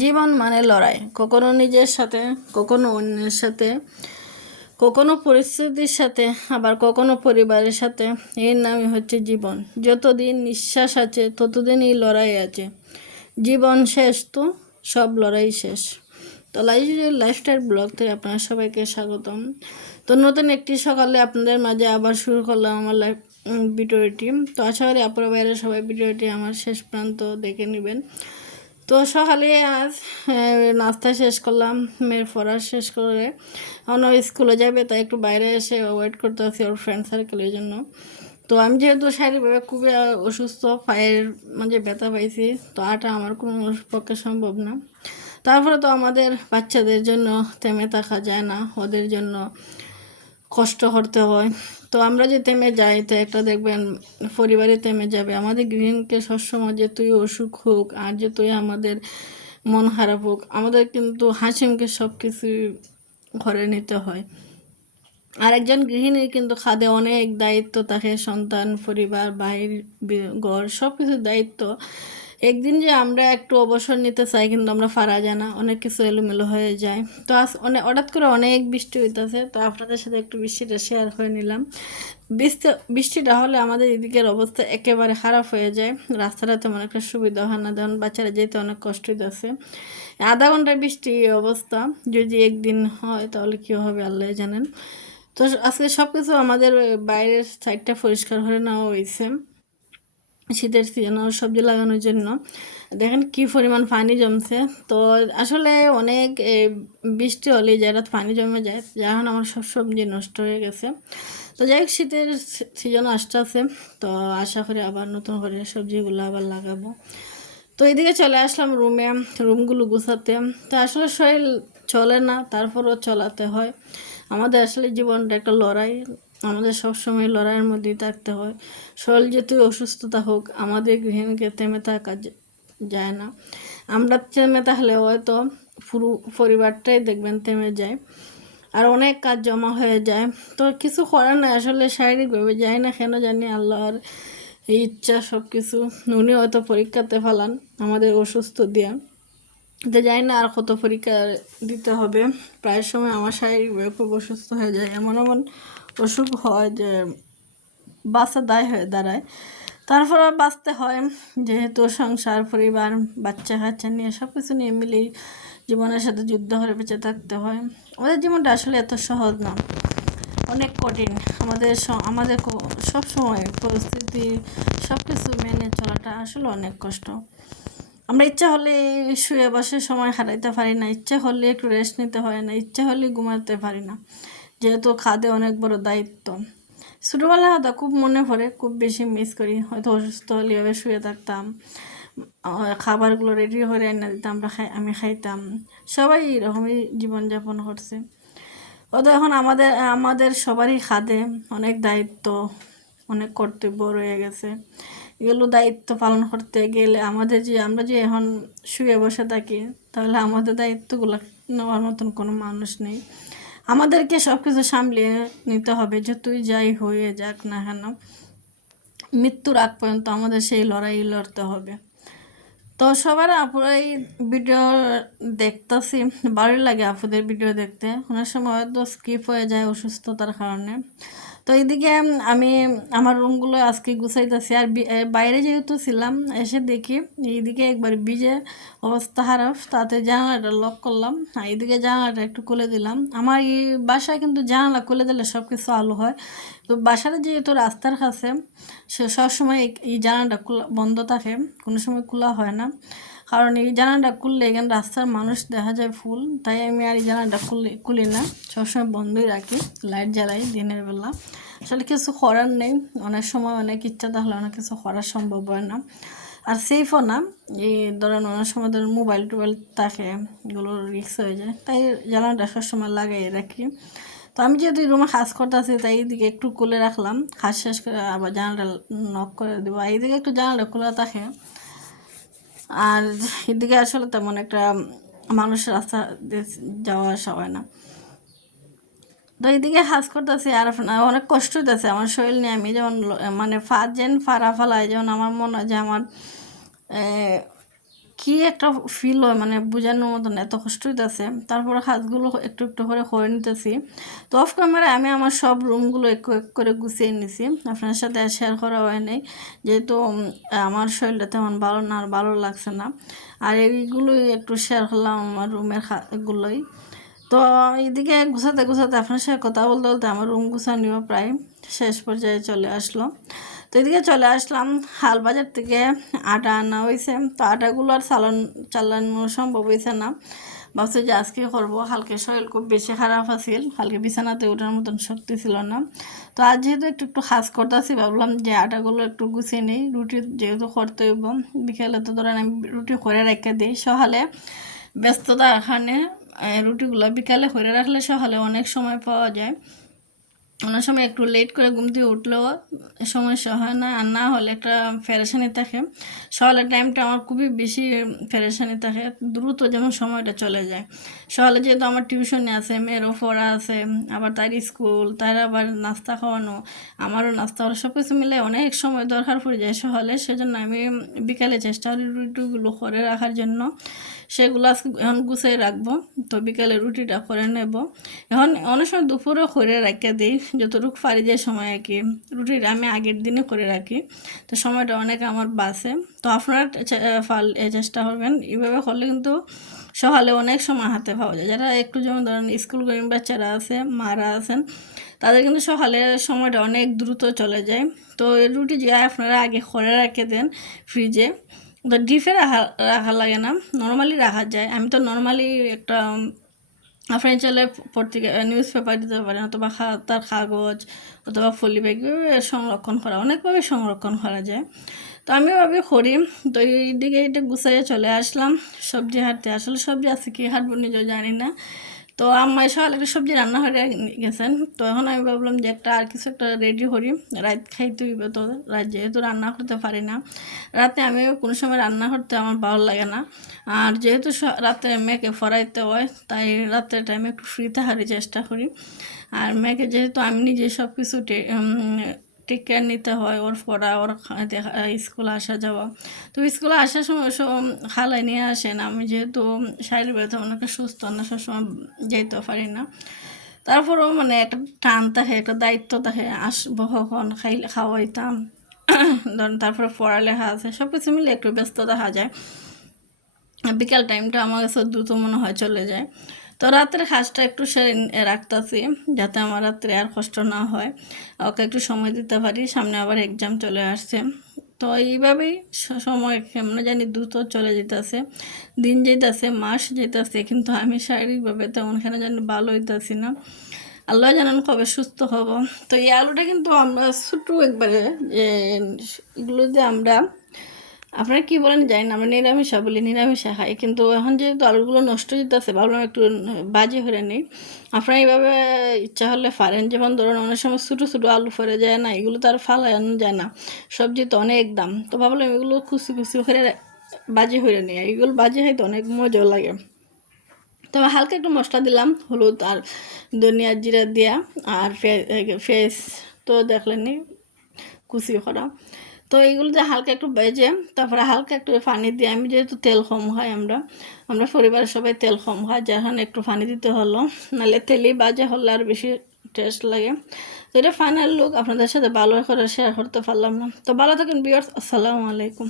জীবন মানে লড়াই, কখনো নিজের সাথে, কখনো অন্যের সাথে, কখনো পরিস্থিতির সাথে, আবার কখনো পরিবারের সাথে। এর নামই হচ্ছে জীবন। যতদিন নিঃশ্বাস আছে ততদিন এই লড়াই আছে। জীবন শেষ তো সব লড়াই শেষ। তো লাইফস্টাইল ব্লগ থেকে আপনার সবাইকে স্বাগতম। তো নতুন একটি সকালে আপনাদের মাঝে আবার শুরু করলাম আমার লাইফ ভিডিওটি। তো আশা করি আপনার বাইরে সবাই ভিডিওটি আমার শেষ প্রান্ত দেখে নেবেন। তো সকালে আজ নাস্তা শেষ করলাম, মেয়ের পড়া শেষ করে এখন স্কুলে যাবে, তাই একটু বাইরে এসে ওয়েট করতে আছি ওর ফ্রেন্ড সার্কেলের জন্য। তো আমি যেহেতু শারীরিকভাবে খুবই অসুস্থ, পায়ের মাঝে ব্যথা পাইছি, তো আটা আমার কোনো পক্ষে সম্ভব না। তারপরে তো আমাদের বাচ্চাদের জন্য থেমে থাকা যায় না, ওদের জন্য কষ্ট করতে হয়। তো আমরা যে থেমে যাই তো একটা দেখবেন পরিবারে থেমে যাবে। আমাদের গৃহিণীকে সবসময় যে তুই অসুখ হোক আর যে তুই আমাদের মন খারাপ হোক, আমাদের কিন্তু হাসিমকে সব কিছুই ঘরে নিতে হয়। আর একজন গৃহিণীর কিন্তু খাদে অনেক দায়িত্ব থাকে, সন্তান, পরিবার, বাহির, ঘর, সব কিছুর দায়িত্ব। একদিন যে আমরা একটু অবসর নিতে চাই কিন্তু আমরা পারা যায় না, অনেক কিছু এলোমেলো হয়ে যায়। তো আজ হঠাৎ করে অনেক বৃষ্টি হইতেছে, তো আপনাদের সাথে একটু বৃষ্টিটা শেয়ার করে নিলাম। বৃষ্টিটা হলে আমাদের এদিকের অবস্থা একেবারে খারাপ হয়ে যায়, রাস্তাটা তেমন একটা সুবিধা হয় না, যেমন বাচ্চারা যেতে অনেক কষ্ট হইতেছে। আধা ঘন্টা বৃষ্টি অবস্থা, যদি একদিন হয় তাহলে কী হবে আল্লাহ জানেন। তো আজকে সব কিছু আমাদের বাইরের সাইডটা পরিষ্কার করে নেওয়া হয়েছে শীতের সিজনে সবজি লাগানোর জন্য। দেখেন কি পরিমাণ পানি জমছে। তো আসলে অনেক বৃষ্টি হলে যারা পানি জমে যায়, যখন আমার সব সবজি নষ্ট হয়ে গেছে। তো যাই হোক, শীতের সিজন আসতেছে, তো আশা করি আবার নতুন করে সবজিগুলো আবার লাগাবো। তো এদিকে চলে আসলাম রুমগুলো গুছাতে। তো আসলে শরীর চলে না, তারপরও চলাতে হয়। আমাদের আসলে জীবনটা একটা লড়াই, আমাদের সবসময় লড়াইয়ের মধ্যেই থাকতে হয়। শরীর যেহেতু অসুস্থতা হোক, আমাদের গৃহিণীকে থেমে থাকা যায় না। আমরা থেমে থাকলে হয়তো পুরো পরিবারটাই দেখবেন থেমে যায়, আর অনেক কাজ জমা হয়ে যায়। তো কিছু করার নাই, আসলে শারীরিকভাবে যায় না কেন জানি, আল্লাহর এই ইচ্ছা সব কিছু। উনি হয়তো পরীক্ষাতে ফেলান আমাদের অসুস্থ দিয়া, তো জানি না আর কত পরীক্ষা দিতে হবে। প্রায় সময় আমার শারীরিকভাবে খুব অসুস্থ হয়ে যায়, এমন এমন অসুখ হয় যে বাঁচা দায় হয়ে দাঁড়ায়। তারপর বাঁচতে হয়, যেহেতু সংসার, পরিবার, বাচ্চা কাচ্চা নিয়ে সব কিছু নিয়ে মিলেই জীবনের সাথে যুদ্ধ করে বেঁচে থাকতে হয়। আমাদের জীবনটা আসলে এত সহজ না, অনেক কঠিন। আমাদের সব সময় পরিস্থিতি সব কিছু মেনে চলাটা আসলে অনেক কষ্ট। আমরা ইচ্ছা হলে শুয়ে বসে সময় হারাইতে পারি না, ইচ্ছা হলে একটু রেস্ট নিতে হয় না, ইচ্ছা হলে ঘুমাতে পারি না, যেহেতু খাদে অনেক বড় দায়িত্ব। ছোটোবেলা হয়তো খুব মনে পড়ে, খুব বেশি মিস করি। হয়তো অসুস্থ হলে এভাবে শুয়ে থাকতাম, খাবারগুলো রেডি করে এনে দিতাম, আমি খাইতাম। সবাই এরকমই জীবনযাপন করছে। হয়তো এখন আমাদের আমাদের সবারই খাদে অনেক দায়িত্ব, অনেক কর্তব্য রয়ে গেছে। এগুলো দায়িত্ব পালন করতে গেলে আমরা যে এখন শুয়ে বসে থাকি, তাহলে আমাদের দায়িত্বগুলো নেওয়ার মতন কোনো মানুষ নেই। আমাদেরকে সব কিছু সামলিয়ে নিতে হবে, যে তুই যাই হয়ে যাক না কেন, মৃত্যুর আগ পর্যন্ত আমাদের সেই লড়াই লড়তে হবে। তো সবার আপুরাই ভিডিও দেখতেছি, ভালোই লাগে আপুদের ভিডিও দেখতে। অনেক সময় হয়তো স্কিপ হয়ে যায় অসুস্থতার কারণে। তো এইদিকে আমি আমার রুমগুলো আজকে গুছাইতেছি, আর বাইরে যেহেতু ছিলাম এসে দেখি এইদিকে একবার ভিজে অবস্থা খারাপ, তাতে জানালাটা লক করলাম, আর এইদিকে জানালাটা একটু খুলে দিলাম। আমার এই বাসায় কিন্তু জানালা খুলে দিলে সব কিছু আলো হয়। তো বাসাটা যেহেতু রাস্তার কাছে, সে সবসময় এই জানালাটা বন্ধ থাকে, কোনো সময় খোলা হয় না। কারণ এই জানালাটা খুললে এখানে রাস্তার মানুষ দেখা যায় ফুল, তাই আমি আর এই জানালাটা খুলি না, সবসময় বন্ধই রাখি, লাইট জ্বালাই দিনের বেলা। আসলে কিছু করার নেই, অনেক সময় অনেক ইচ্ছা থাকলে অনেক কিছু করা সম্ভব হয় না, আর সেফও না। এই ধরেন অনেক সময় ধরেন মোবাইল টোবাইল থাকে, এগুলো রিস্ক হয়ে যায়, তাই জানালাটা সবসময় লাগাই রাখি। তো আমি যেহেতু রুমে কাজ করতেছি, তাই এইদিকে একটু খুলে রাখলাম, কাজ শেষ করে আবার জানালাটা নক করে দেবো। এইদিকে একটু জানালাটা খোলা থাকে, আর এদিকে আসলে তেমন একটা মানুষের রাস্তা যাওয়া আসা হয় না। তো এইদিকে কাজ করতেছি, আর অনেক কষ্ট হইতেছে আমার শরীর নিয়ে। আমি যেমন মানে ফার ফালা, যেমন আমার মনে হয় যে আমার কি একটা ফিল হয় মানে বোঝানোর মতন, এত কষ্ট হইতেছে। তারপরে কাজগুলো একটু একটু করে নিতেছি। তো অফ ক্যামেরায় আমি আমার সব রুমগুলো এক এক করে গুছিয়ে নিছি, আপনার সাথে শেয়ার করা হয় নাই, যেহেতু আমার শরীরটা তেমন ভালো না, আর ভালো লাগছে না। আর এইগুলোই একটু শেয়ার করলাম আমার রুমের এগুলোই। তো এইদিকে গুছাতে গুছাতে আপনার সাথে কথা বলতে বলতে আমার রুম গুছানিও প্রায় শেষ পর্যায়ে চলে আসলো। তো এদিকে চলে আসলাম, হাল বাজার থেকে আটা আনা হয়েছে। তো আটাগুলো আর চালানো সম্ভব হয়েছে না। ভাবছি যে আজকে করবো, কালকে শরীর খুব বেশি খারাপ আছিল, কালকে বিছানাতে ওঠার মতন শক্তি ছিল না। তো আজ যেহেতু একটু একটু কাজ করতেছি, ভাবলাম যে আটাগুলো একটু গুছিয়ে নিই, রুটি যেহেতু করতে হইব। বিকেলে তো ধরেন আমি রুটি করে রেখে দিই, সকালে ব্যস্ততার কারণে রুটিগুলো বিকালে করে রাখলে সকালে অনেক সময় পাওয়া যায়। অনেক সময় একটু লেট করে ঘুম থেকে উঠলেও সমস্যা হয় না, আর না হলে একটা পেরেশানি থাকে। সকালের টাইমটা আমার খুবই বেশি পেরেশানি থাকে, দ্রুত যেমন সময়টা চলে যায়। সকালে যেহেতু আমার টিউশনে আছে, মেয়েরও পড়া আছে, আবার তার স্কুল, তার আবার নাস্তা খাওয়ানো, আমারও নাস্তা খাওয়া, সব কিছু মিলে অনেক সময় দরকার পড়ে যায় সকালে। সেজন্য আমি বিকালে চেষ্টা করি রুটিগুলো করে রাখার জন্য। সেগুলো আজকে এখন গুছিয়ে রাখবো, তো বিকালে রুটিটা করে নেব। এখন অনেক সময় দুপুরে করে রেখে দিই, যতটুকু পারি যে সময় আর কি রুটিটা আমি আগের দিনে করে রাখি, তো সময়টা অনেক আমার বাঁচে। তো আপনারা চেষ্টা করবেন, এইভাবে করলে কিন্তু সকালে অনেক সময় হাতে পাওয়া যায়। যারা একটু যেমন ধরেন স্কুল গোয়িং বাচ্চারা আছে, মারা আছেন, তাদের কিন্তু সকালে সময়টা অনেক দ্রুত চলে যায়। তো এই রুটি যে আপনারা আগে করে রেখে দেন ফ্রিজে, তো ডিপে রাখা লাগে না, নর্মালি রাখা যায়। আমি তো নর্মালি একটা আপনার চাইলে পত্রিকা নিউজ পেপার দিতে পারেন, অথবা খাতার কাগজ অথবা ফলি ব্যাগ সংরক্ষণ করা, অনেকভাবে সংরক্ষণ করা যায়। তো আমি ভাবি করি। তো এইদিকে এটা গুছাইয়ে চলে আসলাম সবজি হাঁটতে। আসলে সবজি আছে কি হাঁটবো নিজেও জানি না। তো আমার সকালে একটা সবজি রান্না করে গেছেন, তো এখন আমি ভাবলাম যে একটা আর কিছু একটা রেডি করি, রাত খাইতে হইব। তো রাত যেহেতু রান্না করতে পারি না, রাতে আমি কোনো সময় রান্না করতে আমার ভালো লাগে না। আর যেহেতু রাতে মেয়েকে পড়াইতে হয়, তাই রাতের টাইমে একটু ফ্রি থাকারই চেষ্টা করি। আর মেয়েকে যেহেতু আমি নিজে সব কিছু টেক কেয়ার নিতে হয়, ওর পড়া, ওর স্কুল আসা যাওয়া। তো স্কুলে আসার সময় খালাই নিয়ে আসেন, আমি যেহেতু শারীরিকভাবে তেমন একটা সুস্থ না, সবসময় যেতে পারি না। তারপরেও মানে একটা টান থাকে, একটা দায়িত্ব থাকে, আসবো কখন, খাওয়াইতাম ধরেন, তারপরে পড়ালেখা আছে, সব কিছু মিলে একটু ব্যস্ত দেখা যায়। বিকাল টাইমটা আমার কাছে দ্রুত মনে হয় চলে যায়। তো রাত্রে কাজটা একটু সেরে রাখতেছি, যাতে আমার রাত্রে আর কষ্ট না হয়, ওকে একটু সময় দিতে পারি, সামনে আবার এক্সাম চলে আসছে। তো এইভাবেই সময় কেমন জানি দ্রুত চলে যেতেছে, দিন যেতেছে, মাস যেতেছে, কিন্তু আমি শারীরিকভাবে তেমন কেন জানি ভালো হইতেছি না। আল্লাহ জানান কবে সুস্থ হব। তো এই আলুটা কিন্তু আমরা ছোটো একবারে, এগুলো যে আমরা, আপনারা কী বলেন জানি না, আমরা নিরামিষা বলি, নিরামিষা খাই, কিন্তু এখন যেহেতু আলুগুলো নষ্ট যেতেছে, ভাবলাম একটু বাজে হয়ে নেই। আপনারা এইভাবে ইচ্ছা হলে পারেন, যেমন ধরুন অনেক সময় ছোটো ছোটো আলু ফেরে যায় না, এগুলো তো আর ফালানো যায় না, সবজি তো অনেক দাম। তো ভাবলাম এগুলো কুচি কুচি করে বাজে হয়ে নেই, এগুলো বাজে হয়তো অনেক মজাও লাগে। তো হালকা একটু মশলা দিলাম, হলুদ আর ধনিয়া জিরা দিয়া, আর ফেস তো দেখলেনি কুচি করা। তো এইগুলো যে হালকা একটু ভেজে, তারপরে হালকা একটু পানি দিয়ে, আমি যেহেতু তেল কম খাই, আমরা পরিবারের সবাই তেল কম খাই, যার কারণে একটু পানি দিতে হলো, নাহলে তেলেই বাজে হলে আর বেশি টেস্ট লাগে। তো এটা ফাইনাল লুক, আপনাদের সাথে ভালো করে শেয়ার করতে পারলাম না। তো ভালো থাকেন ভিউয়ার্স, আসসালামু আলাইকুম।